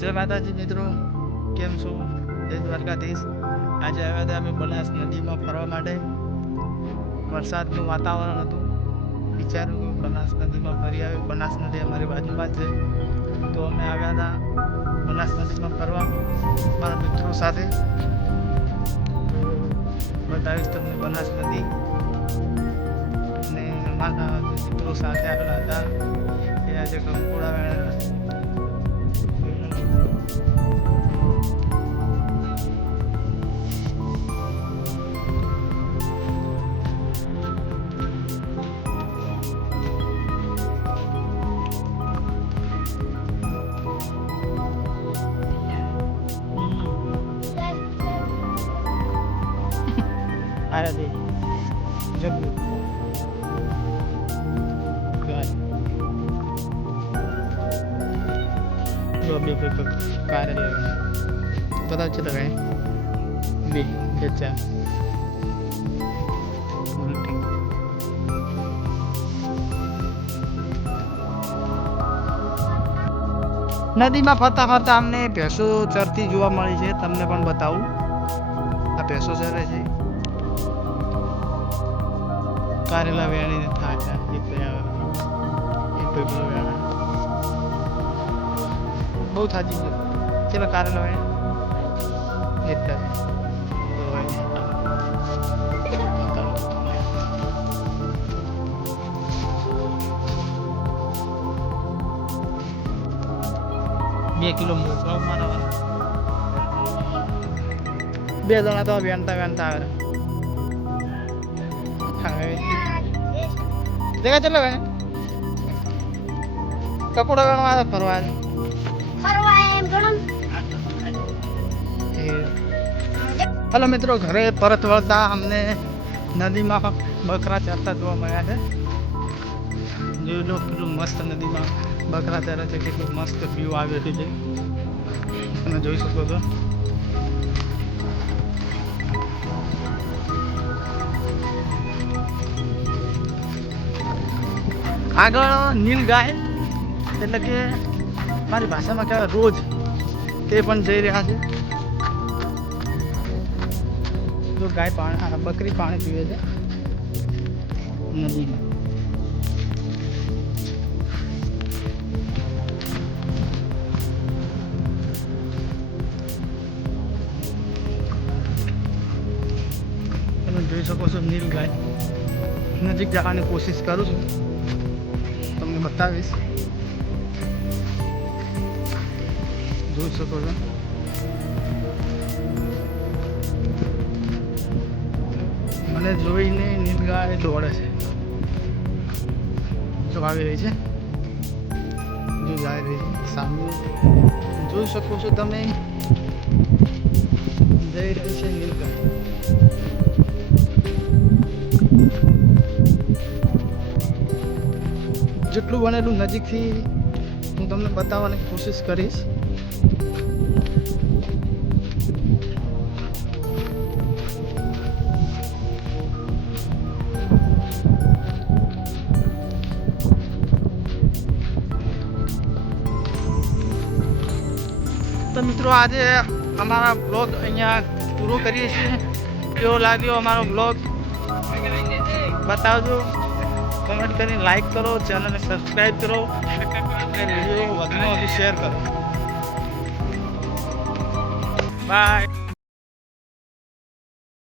જય માતાજી મિત્રો, કેમ છો? જય દ્વારકાધીશ. આજે આવ્યા હતા અમે બનાસ નદીમાં ફરવા માટે. વરસાદનું વાતાવરણ હતું, વિચાર્યું કે બનાસ નદીમાં ફરી આવે. બનાસ નદી અમારી બાજુમાં જ છે, તો અમે આવ્યા હતા બનાસ નદીમાં ફરવા મારા મિત્રો સાથે. બતાવીશ તમને બનાસ નદી, અને અમારા મિત્રો સાથે આવેલા હતા એ આજે કંકોડા વેણેલા. आया दे जब जो अभी कार्य पता चला गए भी अच्छा नदी में फरता फरता अमने भैंसो चरती जोवा मळी छे. तमने पण बतावुं, आ भैंसो चरे छे. कारेला वेणी था एक वेणा बहुत थाजी चलो कारेला वेणी एटला बे किलो मोकळा मारवा बे जणा तो वेणता वेणता આવે. देखा चलो भाई कपड़ा वेणवा फरवा एम गणम. हेलो मित्रों, घरे परत वळता अमने नदीમાં બકરા ચરતા જોવા મળ્યા છે. જોઈ લો કેટલું મસ્ત નદીમાં બકરા ચરે છે, કેટલું મસ્ત વ્યૂ આવે છે. તમે જોઈ શકો છો. આગળ નીલ ગાય એટલે કે મારી ભાષામાં કહેવાય રોજ, તે પણ જઈ રહ્યા છે. જો ગાય પાણી, બકરી પાણી પીવે છે નદીમાં. તમે જોઈ શકો છો નીલ ગાય. નજીક જવાની કોશિશ કરું છું, તમને બતાવીશ. જોઈ શકો છો. મને જોઈને નીલગાય દોડે છે. જો આવી રહી છે, જો જાય રહી છે સામે. જોઈ શકો છો તમે, જઈ રહી છે નીલગાય. જેટલું બનેલું નજીકથી હું તમને બતાવવાની કોશિશ કરીશ. તો મિત્રો, આજે અમારા બ્લોગ અહીંયા પૂરો કરીએ છીએ. કેવો લાગ્યો અમારો બ્લોગ બતાવજો. कमेंट करें, लाइक करो, चैनल ने सब्सक्राइब करो, वीडियो વધુ શેર કરો. बाय.